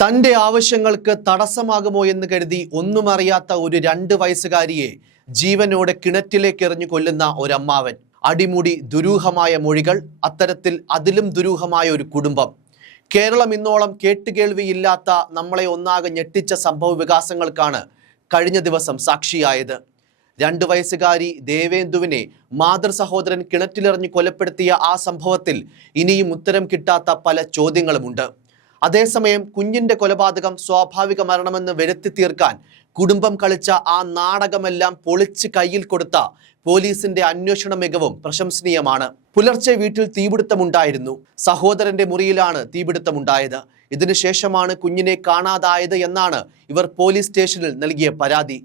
തന്റെ ആവശ്യങ്ങൾക്ക് തടസ്സമാകുമോ എന്ന് കരുതി ഒന്നും അറിയാത്ത ഒരു 2 വയസ്സുകാരിയെ ജീവനോടെ കിണറ്റിലേക്ക് എറിഞ്ഞു കൊല്ലുന്ന ഒരമ്മാവൻ. അടിമുടി ദുരൂഹമായ മൊഴികൾ, അത്തരത്തിൽ അതിലും ദുരൂഹമായ ഒരു കുടുംബം. കേരളം ഇന്നോളം കേട്ടുകേൾവിയില്ലാത്ത നമ്മളെ ഒന്നാകെ ഞെട്ടിച്ച സംഭവ വികാസങ്ങൾക്കാണ് കഴിഞ്ഞ ദിവസം സാക്ഷിയായത്. 2 വയസ്സുകാരി ദേവേന്ദുവിനെ മാതൃ സഹോദരൻ കിണറ്റിലെറിഞ്ഞ് കൊലപ്പെടുത്തിയ ആ സംഭവത്തിൽ ഇനിയും ഉത്തരം കിട്ടാത്ത പല ചോദ്യങ്ങളുമുണ്ട്. അതേസമയം കുഞ്ഞിന്റെ കൊലപാതകം സ്വാഭാവിക മരണമെന്ന് വരുത്തി തീർക്കാൻ കുടുംബം കളിച്ച ആ നാടകമെല്ലാം പൊളിച്ച് കയ്യിൽ കൊടുത്ത പോലീസിന്റെ അന്വേഷണ മികവും പ്രശംസനീയമാണ്. പുലർച്ചെ വീട്ടിൽ തീപിടുത്തമുണ്ടായിരുന്നു. സഹോദരന്റെ മുറിയിലാണ് തീപിടുത്തമുണ്ടായത്. ഇതിനുശേഷമാണ് കുഞ്ഞിനെ കാണാതായത് എന്നാണ് ഇവർ പോലീസ് സ്റ്റേഷനിൽ നൽകിയ പരാതി.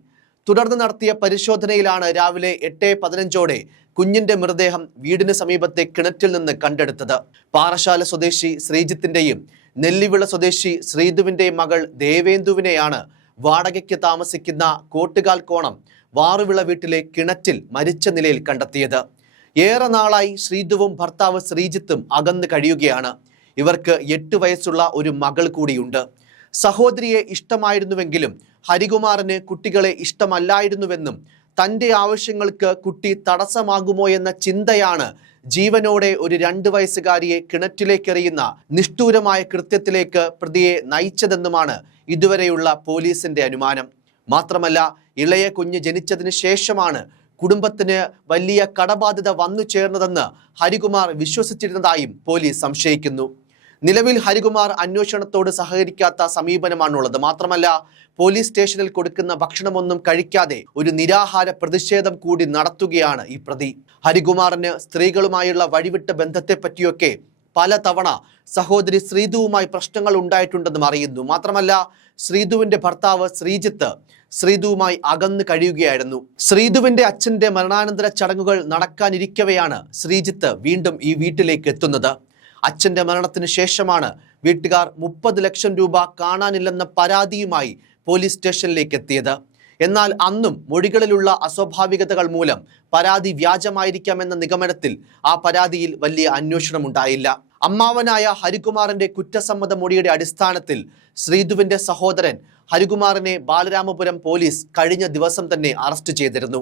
തുടർന്ന് നടത്തിയ പരിശോധനയിലാണ് രാവിലെ 8:15 കുഞ്ഞിന്റെ മൃതദേഹം വീടിന് സമീപത്തെ കിണറ്റിൽ നിന്ന് കണ്ടെടുത്തത്. പാറശാല സ്വദേശി ശ്രീജിത്തിന്റെയും നെല്ലിവിള സ്വദേശി ശ്രീധുവിന്റെയും മകൾ ദേവേന്ദുവിനെയാണ് വാടകയ്ക്ക് താമസിക്കുന്ന കോട്ടുകാൽ കോണം വാറുവിള വീട്ടിലെ കിണറ്റിൽ മരിച്ച നിലയിൽ കണ്ടെത്തിയത്. ഏറെ നാളായി ശ്രീധുവും ഭർത്താവ് ശ്രീജിത്തും അകന്ന് കഴിയുകയാണ്. ഇവർക്ക് 8 വയസ്സുള്ള ഒരു മകൾ കൂടിയുണ്ട്. സഹോദരിയെ ഇഷ്ടമായിരുന്നുവെങ്കിലും ഹരികുമാറിന് കുട്ടികളെ ഇഷ്ടമല്ലായിരുന്നുവെന്നും തൻ്റെ ആവശ്യങ്ങൾക്ക് കുട്ടി തടസ്സമാകുമോ എന്ന ചിന്തയാണ് ജീവനോടെ ഒരു 2 വയസ്സുകാരിയെ കിണറ്റിലേക്കെറിയുന്ന നിഷ്ഠൂരമായ കൃത്യത്തിലേക്ക് പ്രതിയെ നയിച്ചതെന്നുമാണ് ഇതുവരെയുള്ള പോലീസിന്റെ അനുമാനം. മാത്രമല്ല, ഇളയ കുഞ്ഞ് ജനിച്ചതിന് ശേഷമാണ് കുടുംബത്തിന് വലിയ കടബാധ്യത വന്നു ചേർന്നതെന്ന് ഹരികുമാർ വിശ്വസിച്ചിരുന്നതായും പോലീസ് സംശയിക്കുന്നു. നിലവിൽ ഹരികുമാർ അന്വേഷണത്തോട് സഹകരിക്കാത്ത സമീപനമാണുള്ളത്. മാത്രമല്ല, പോലീസ് സ്റ്റേഷനിൽ കൊടുക്കുന്ന ഭക്ഷണമൊന്നും കഴിക്കാതെ ഒരു നിരാഹാര പ്രതിഷേധം കൂടി നടത്തുകയാണ് ഈ പ്രതി. ഹരികുമാറിന് സ്ത്രീകളുമായുള്ള വഴിവിട്ട ബന്ധത്തെപ്പറ്റിയൊക്കെ പലതവണ സഹോദരി ശ്രീധുവുമായി പ്രശ്നങ്ങൾ ഉണ്ടായിട്ടുണ്ടെന്നും അറിയുന്നു. മാത്രമല്ല, ശ്രീധുവിന്റെ ഭർത്താവ് ശ്രീജിത്ത് ശ്രീധുവുമായി അകന്ന് കഴിയുകയായിരുന്നു. ശ്രീധുവിന്റെ അച്ഛന്റെ മരണാനന്തര ചടങ്ങുകൾ നടക്കാനിരിക്കവെയാണ് ശ്രീജിത്ത് വീണ്ടും ഈ വീട്ടിലേക്ക് എത്തുന്നത്. അച്ഛന്റെ മരണത്തിന് ശേഷമാണ് വീട്ടുകാർ 30 ലക്ഷം രൂപ കാണാനില്ലെന്ന പരാതിയുമായി പോലീസ് സ്റ്റേഷനിലേക്ക് എത്തിയത്. എന്നാൽ അന്നും മൊഴികളിലുള്ള അസ്വാഭാവികതകൾ മൂലം പരാതി വ്യാജമായിരിക്കാമെന്ന നിഗമനത്തിൽ ആ പരാതിയിൽ വലിയ അന്വേഷണമുണ്ടായില്ല. അമ്മാവനായ ഹരികുമാറിന്റെ കുറ്റസമ്മത മൊഴിയുടെ അടിസ്ഥാനത്തിൽ ശ്രീധുവിന്റെ സഹോദരൻ ഹരികുമാറിനെ ബാലരാമപുരം പോലീസ് കഴിഞ്ഞ ദിവസം തന്നെ അറസ്റ്റ് ചെയ്തിരുന്നു.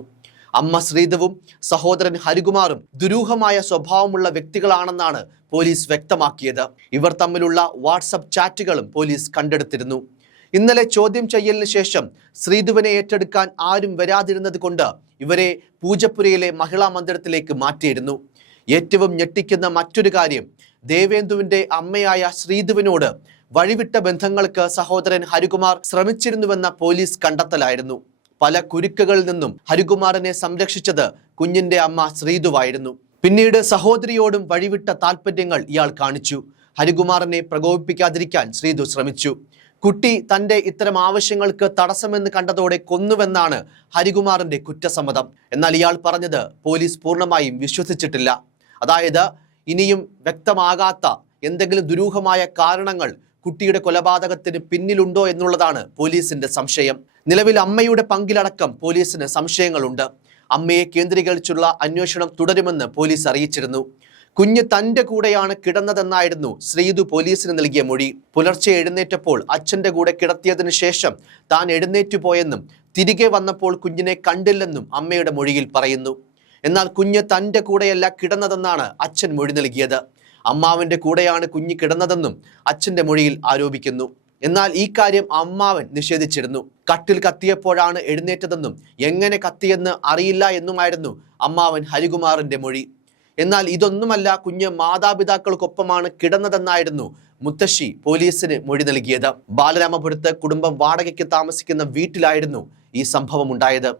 അമ്മ ശ്രീധുവും സഹോദരൻ ഹരികുമാറും ദുരൂഹമായ സ്വഭാവമുള്ള വ്യക്തികളാണെന്നാണ് പോലീസ് വ്യക്തമാക്കിയത്. ഇവർ തമ്മിലുള്ള വാട്സപ്പ് ചാറ്റുകളും പോലീസ് കണ്ടെടുത്തിരുന്നു. ഇന്നലെ ചോദ്യം ചെയ്യലിന് ശേഷം ശ്രീധുവിനെ ഏറ്റെടുക്കാൻ ആരും വരാതിരുന്നത് കൊണ്ട് ഇവരെ പൂജപ്പുരയിലെ മഹിളാ മന്ദിരത്തിലേക്ക് മാറ്റിയിരുന്നു. ഏറ്റവും ഞെട്ടിക്കുന്ന മറ്റൊരു കാര്യം, ദേവേന്ദുവിന്റെ അമ്മയായ ശ്രീധുവിനോട് വഴിവിട്ട ബന്ധങ്ങൾക്ക് സഹോദരൻ ഹരികുമാർ ശ്രമിച്ചിരുന്നുവെന്ന പോലീസ് കണ്ടെത്തലായിരുന്നു. പല കുരുക്കുകളിൽ നിന്നും ഹരികുമാറിനെ സംരക്ഷിച്ചത് കുഞ്ഞിന്റെ അമ്മ ശ്രീധുവായിരുന്നു. പിന്നീട് സഹോദരിയോടും വഴിവിട്ട താല്പര്യങ്ങൾ ഇയാൾ കാണിച്ചു. ഹരികുമാറിനെ പ്രകോപിപ്പിക്കാതിരിക്കാൻ ശ്രീധു ശ്രമിച്ചു. കുട്ടി തന്റെ ഇത്തരം ആവശ്യങ്ങൾക്ക് തടസ്സമെന്ന് കണ്ടതോടെ കൊന്നുവെന്നാണ് ഹരികുമാറിന്റെ കുറ്റസമ്മതം. എന്നാൽ ഇയാൾ പറഞ്ഞത് പോലീസ് പൂർണ്ണമായും വിശ്വസിച്ചിട്ടില്ല. അതായത്, ഇനിയും വ്യക്തമാകാത്ത എന്തെങ്കിലും ദുരൂഹമായ കാരണങ്ങൾ കുട്ടിയുടെ കൊലപാതകത്തിന് പിന്നിലുണ്ടോ എന്നുള്ളതാണ് പോലീസിന്റെ സംശയം. നിലവിൽ അമ്മയുടെ പങ്കിലടക്കം പോലീസിന് സംശയങ്ങളുണ്ട്. അമ്മയെ കേന്ദ്രീകരിച്ചുള്ള അന്വേഷണം തുടരുമെന്ന് പോലീസ് അറിയിച്ചിരുന്നു. കുഞ്ഞ് തൻ്റെ കൂടെയാണ് കിടന്നതെന്നായിരുന്നു ശ്രീധു പോലീസിന് നൽകിയ മൊഴി. പുലർച്ചെ എഴുന്നേറ്റപ്പോൾ അച്ഛൻ്റെ കൂടെ കിടത്തിയതിനു ശേഷം താൻ എഴുന്നേറ്റു പോയെന്നും തിരികെ വന്നപ്പോൾ കുഞ്ഞിനെ കണ്ടില്ലെന്നും അമ്മയുടെ മൊഴിയിൽ പറയുന്നു. എന്നാൽ കുഞ്ഞ് തൻ്റെ കൂടെയല്ല കിടന്നതെന്നാണ് അച്ഛൻ മൊഴി നൽകിയത്. അമ്മാവന്റെ കൂടെയാണ് കുഞ്ഞ് കിടന്നതെന്നും അച്ഛൻ്റെ മൊഴിയിൽ ആരോപിക്കുന്നു. എന്നാൽ ഈ കാര്യം അമ്മാവൻ നിഷേധിച്ചിരുന്നു. കട്ടിൽ കത്തിയപ്പോഴാണ് എഴുന്നേറ്റതെന്നും എങ്ങനെ കത്തിയെന്ന് അറിയില്ല എന്നുമായിരുന്നു അമ്മാവൻ ഹരികുമാറിന്റെ മൊഴി. എന്നാൽ ഇതൊന്നുമല്ല, കുഞ്ഞ് മാതാപിതാക്കൾക്കൊപ്പമാണ് കിടന്നതെന്നായിരുന്നു മുത്തശ്ശി പോലീസിന് മൊഴി നൽകിയത്. ബാലരാമപുരത്ത് കുടുംബം വാടകയ്ക്ക് താമസിക്കുന്ന വീട്ടിലായിരുന്നു ഈ സംഭവം ഉണ്ടായത്.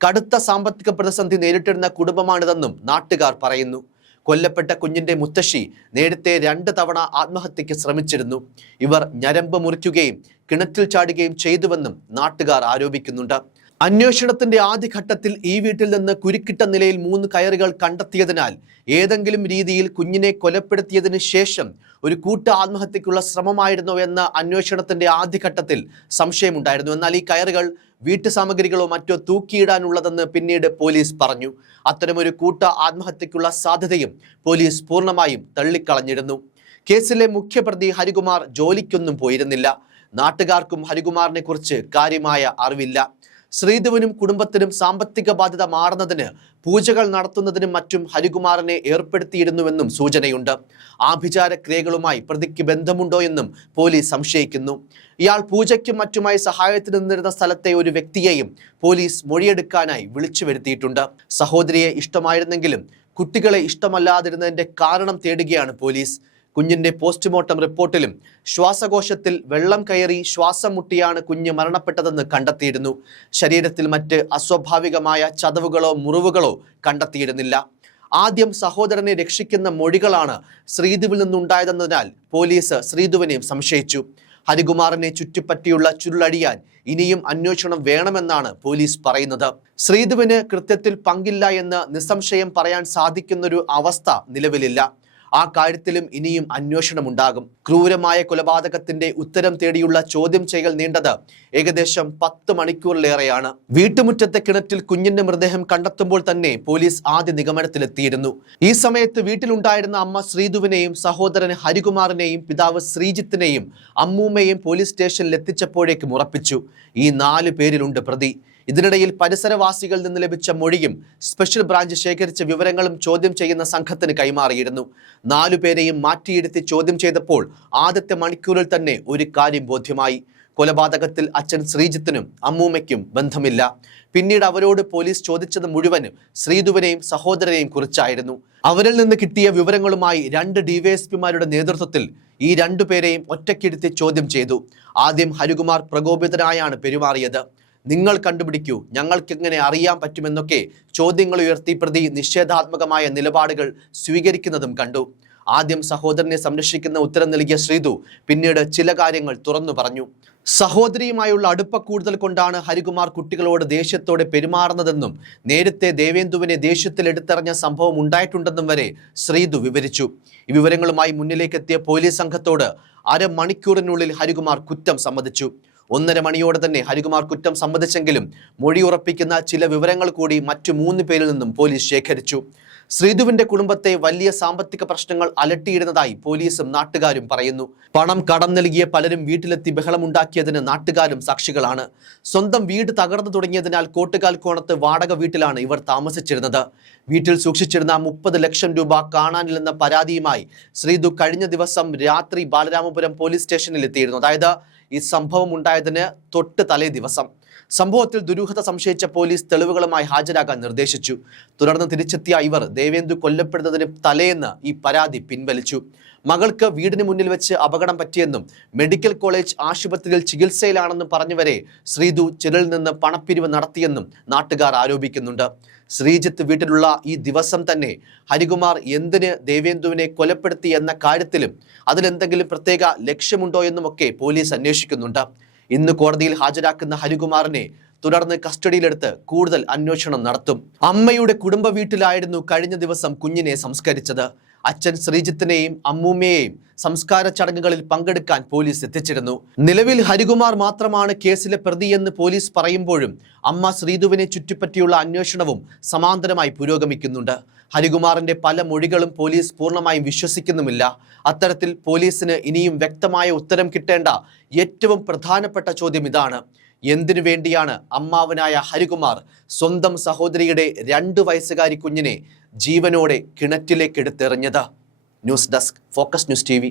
കടുത്ത സാമ്പത്തിക പ്രതിസന്ധി നേരിട്ടിരുന്ന കുടുംബമാണിതെന്നും നാട്ടുകാർ പറയുന്നു. കൊല്ലപ്പെട്ട കുഞ്ഞിന്റെ മുത്തശ്ശി നേരത്തെ 2 തവണ ആത്മഹത്യക്ക് ശ്രമിച്ചിരുന്നു. ഇവർ ഞരമ്പ് മുറിക്കുകയും കിണറ്റിൽ ചാടുകയും ചെയ്തുവെന്നും നാട്ടുകാർ ആരോപിക്കുന്നുണ്ട്. അന്വേഷണത്തിന്റെ ആദ്യഘട്ടത്തിൽ ഈ വീട്ടിൽ നിന്ന് കുരുക്കിട്ട നിലയിൽ 3 കയറുകൾ കണ്ടെത്തിയതിനാൽ ഏതെങ്കിലും രീതിയിൽ കുഞ്ഞിനെ കൊലപ്പെടുത്തിയതിനു ശേഷം ഒരു കൂട്ട ആത്മഹത്യക്കുള്ള ശ്രമമായിരുന്നോ എന്ന അന്വേഷണത്തിന്റെ ആദ്യഘട്ടത്തിൽ സംശയമുണ്ടായിരുന്നു. എന്നാൽ ഈ കയറുകൾ വീട്ടു സാമഗ്രികളോ മറ്റോ തൂക്കിയിടാനുള്ളതെന്ന് പിന്നീട് പോലീസ് പറഞ്ഞു. അത്തരമൊരു കൂട്ട ആത്മഹത്യക്കുള്ള സാധ്യതയും പോലീസ് പൂർണ്ണമായും തള്ളിക്കളഞ്ഞിരുന്നു. കേസിലെ മുഖ്യപ്രതി ഹരികുമാർ ജോലിക്കൊന്നും പോയിരുന്നില്ല. നാട്ടുകാർക്കും ഹരികുമാറിനെ കുറിച്ച് കാര്യമായ അറിവില്ല. ശ്രീധുവിനും കുടുംബത്തിനും സാമ്പത്തിക ബാധ്യത മാറുന്നതിന് പൂജകൾ നടത്തുന്നതിനും മറ്റും ഹരികുമാറിനെ ഏർപ്പെടുത്തിയിരുന്നുവെന്നും സൂചനയുണ്ട്. ആഭിചാര ക്രിയകളുമായി പ്രതിക്ക് ബന്ധമുണ്ടോ എന്നും പോലീസ് സംശയിക്കുന്നു. ഇയാൾ പൂജയ്ക്കും മറ്റുമായി സഹായത്തിന് നിന്നിരുന്ന സ്ഥലത്തെ ഒരു വ്യക്തിയെയും പോലീസ് മൊഴിയെടുക്കാനായി വിളിച്ചു വരുത്തിയിട്ടുണ്ട്. സഹോദരിയെ ഇഷ്ടമായിരുന്നെങ്കിലും കുട്ടികളെ ഇഷ്ടമല്ലാതിരുന്നതിന്റെ കാരണം തേടുകയാണ് പോലീസ്. കുഞ്ഞിന്റെ പോസ്റ്റ്മോർട്ടം റിപ്പോർട്ടിലും ശ്വാസകോശത്തിൽ വെള്ളം കയറി ശ്വാസം മുട്ടിയാണ് കുഞ്ഞ് മരണപ്പെട്ടതെന്ന് കണ്ടെത്തിയിരുന്നു. ശരീരത്തിൽ മറ്റ് അസ്വാഭാവികമായ ചതവുകളോ മുറിവുകളോ കണ്ടെത്തിയിരുന്നില്ല. ആദ്യം സഹോദരനെ രക്ഷിക്കുന്ന മൊഴികളാണ് ശ്രീധുവിൽ നിന്നുണ്ടായതെന്നതിനാൽ പോലീസ് ശ്രീധുവിനെയും സംശയിച്ചു. ഹരികുമാറിനെ ചുറ്റിപ്പറ്റിയുള്ള ചുരുളടിയാൻ ഇനിയും അന്വേഷണം വേണമെന്നാണ് പോലീസ് പറയുന്നത്. ശ്രീധുവിന് കൃത്യത്തിൽ പങ്കില്ല എന്ന് നിസ്സംശയം പറയാൻ സാധിക്കുന്നൊരു അവസ്ഥ നിലവിലില്ല. ആ കാര്യത്തിലും ഇനിയും അന്വേഷണമുണ്ടാകും. ക്രൂരമായ കൊലപാതകത്തിന്റെ ഉത്തരം തേടിയുള്ള ചോദ്യം ചെയ്യൽ നീണ്ടത് ഏകദേശം 10 മണിക്കൂറിലേറെയാണ്. വീട്ടുമുറ്റത്തെ കിണറ്റിൽ കുഞ്ഞിന്റെ മൃതദേഹം കണ്ടെത്തുമ്പോൾ തന്നെ പോലീസ് ആദ്യ നിഗമനത്തിലെത്തിയിരുന്നു. ഈ സമയത്ത് വീട്ടിലുണ്ടായിരുന്ന അമ്മ ശ്രീധുവിനെയും സഹോദരൻ ഹരികുമാറിനെയും പിതാവ് ശ്രീജിത്തിനെയും അമ്മൂമ്മയെയും പോലീസ് സ്റ്റേഷനിൽ എത്തിച്ചപ്പോഴേക്കും ഉറപ്പിച്ചു, ഈ 4 പേരിലുണ്ട് പ്രതി. ഇതിനിടയിൽ പരിസരവാസികളിൽ നിന്ന് ലഭിച്ച മൊഴിയും സ്പെഷ്യൽ ബ്രാഞ്ച് ശേഖരിച്ച വിവരങ്ങളും ചോദ്യം ചെയ്യുന്ന സംഘത്തിന് കൈമാറിയിരുന്നു. 4 പേരെയും മാറ്റിയിരുത്തി ചോദ്യം ചെയ്തപ്പോൾ ആദ്യത്തെ മണിക്കൂറിൽ തന്നെ ഒരു കാര്യം ബോധ്യമായി. കൊലപാതകത്തിൽ അച്ഛൻ ശ്രീജിത്തിനും അമ്മൂമ്മയ്ക്കും ബന്ധമില്ല. പിന്നീട് അവരോട് പോലീസ് ചോദിച്ചത് മുഴുവനും ശ്രീധുവിനെയും സഹോദരനെയും കുറിച്ചായിരുന്നു. അവരിൽ നിന്ന് കിട്ടിയ വിവരങ്ങളുമായി 2 ഡിവൈഎസ്പിമാരുടെ നേതൃത്വത്തിൽ ഈ 2 പേരെയും ഒറ്റയ്ക്കിരുത്തി ചോദ്യം ചെയ്തു. ആദ്യം ഹരികുമാർ പ്രകോപിതനായാണ് പെരുമാറിയത്. നിങ്ങൾ കണ്ടുപിടിക്കൂ, ഞങ്ങൾക്കെങ്ങനെ അറിയാൻ പറ്റുമെന്നൊക്കെ ചോദ്യങ്ങൾ ഉയർത്തി പ്രതി നിഷേധാത്മകമായ നിലപാടുകൾ സ്വീകരിക്കുന്നതും കണ്ടു. ആദ്യം സഹോദരനെ സംരക്ഷിക്കുന്ന ഉത്തരം നൽകിയ ശ്രീധു പിന്നീട് ചില കാര്യങ്ങൾ തുറന്നു പറഞ്ഞു. സഹോദരിയുമായുള്ള അടുപ്പ കൂടുതൽ കൊണ്ടാണ് ഹരികുമാർ കുട്ടികളോട് ദേഷ്യത്തോടെ പെരുമാറുന്നതെന്നും നേരത്തെ ദേവേന്ദുവിനെ ദേഷ്യത്തിൽ എടുത്തെറിഞ്ഞ സംഭവം ഉണ്ടായിട്ടുണ്ടെന്നും വരെ ശ്രീധു വിവരിച്ചു. ഈ വിവരങ്ങളുമായി മുന്നിലേക്കെത്തിയ പോലീസ് സംഘത്തോട് അരമണിക്കൂറിനുള്ളിൽ ഹരികുമാർ കുറ്റം സമ്മതിച്ചു. 1:30 മണിയോടെ തന്നെ ഹരികുമാർ കുറ്റം സമ്മതിച്ചെങ്കിലും മൊഴിയുറപ്പിക്കുന്ന ചില വിവരങ്ങൾ കൂടി മറ്റു 3 പേരിൽ നിന്നും പോലീസ് ശേഖരിച്ചു. ശ്രീധുവിന്റെ കുടുംബത്തെ വലിയ സാമ്പത്തിക പ്രശ്നങ്ങൾ അലട്ടിയിരുന്നതായി പോലീസും നാട്ടുകാരും പറയുന്നു. പണം കടം നൽകിയ പലരും വീട്ടിലെത്തി ബഹളമുണ്ടാക്കിയതിന് നാട്ടുകാരും സാക്ഷികളാണ്. സ്വന്തം വീട് തകർന്നു തുടങ്ങിയതിനാൽ കോട്ടുകാൽ കോണത്ത് വാടക വീട്ടിലാണ് ഇവർ താമസിച്ചിരുന്നത്. വീട്ടിൽ സൂക്ഷിച്ചിരുന്ന 30 ലക്ഷം രൂപ കാണാനില്ലെന്ന പരാതിയുമായി ശ്രീധു കഴിഞ്ഞ ദിവസം രാത്രി ബാലരാമപുരം പോലീസ് സ്റ്റേഷനിൽ എത്തിയിരുന്നു. അതായത് ഈ സംഭവം ഉണ്ടായതിന് തൊട്ട് തലേ ദിവസം. സംഭവത്തിൽ ദുരൂഹത സംശയിച്ച പോലീസ് തെളിവുകളുമായി ഹാജരാകാൻ നിർദ്ദേശിച്ചു. തുടർന്ന് തിരിച്ചെത്തിയ ഇവർ ദേവേന്ദു കൊല്ലപ്പെടുന്നതിന് തലേന്ന് ഈ പരാതി പിൻവലിച്ചു. മകൾക്ക് വീടിന് മുന്നിൽ വെച്ച് അപകടം പറ്റിയെന്നും മെഡിക്കൽ കോളേജ് ആശുപത്രിയിൽ ചികിത്സയിലാണെന്നും പറഞ്ഞുവരെ ശ്രീധു ചിലരിൽ നിന്ന് പണപ്പിരിവ് നടത്തിയെന്നും നാട്ടുകാർ ആരോപിക്കുന്നുണ്ട്. ശ്രീജിത്ത് വീട്ടിലുള്ള ഈ ദിവസം തന്നെ ഹരികുമാർ എന്തിന് ദേവേന്ദുവിനെ കൊലപ്പെടുത്തി എന്ന കാര്യത്തിലും അതിലെന്തെങ്കിലും പ്രത്യേക ലക്ഷ്യമുണ്ടോ എന്നുമൊക്കെ പോലീസ് അന്വേഷിക്കുന്നുണ്ട്. ഇന്ന് കോടതിയിൽ ഹാജരാക്കുന്ന ഹരികുമാറിനെ തുടർന്ന് കസ്റ്റഡിയിലെടുത്ത് കൂടുതൽ അന്വേഷണം നടത്തും. അമ്മയുടെ കുടുംബ വീട്ടിലായിരുന്നു കഴിഞ്ഞ ദിവസം കുഞ്ഞിനെ സംസ്കരിച്ചത്. അച്ഛൻ ശ്രീജിത്തിനെയും അമ്മൂമ്മയെയും സംസ്കാര ചടങ്ങുകളിൽ പങ്കെടുക്കാൻ പോലീസ് എത്തിച്ചിരുന്നു. നിലവിൽ ഹരികുമാർ മാത്രമാണ് കേസിലെ പ്രതിയെന്ന് പോലീസ് പറയുമ്പോഴും അമ്മ ശ്രീധുവിനെ ചുറ്റിപ്പറ്റിയുള്ള അന്വേഷണവും സമാന്തരമായി പുരോഗമിക്കുന്നുണ്ട്. ഹരികുമാറിന്റെ പല മൊഴികളും പോലീസ് പൂർണ്ണമായും വിശ്വസിക്കുന്നുമില്ല. അത്തരത്തിൽ പോലീസിന് ഇനിയും വ്യക്തമായ ഉത്തരം കിട്ടേണ്ട ഏറ്റവും പ്രധാനപ്പെട്ട ചോദ്യം ഇതാണ്: എന്തിനു വേണ്ടിയാണ് അമ്മാവനായ ഹരികുമാർ സ്വന്തം സഹോദരിയുടെ 2 വയസ്സുകാരി കുഞ്ഞിനെ ജീവനോടെ കിണറ്റിലേക്ക് എടുത്തെറിഞ്ഞത്? News desk, focus news TV.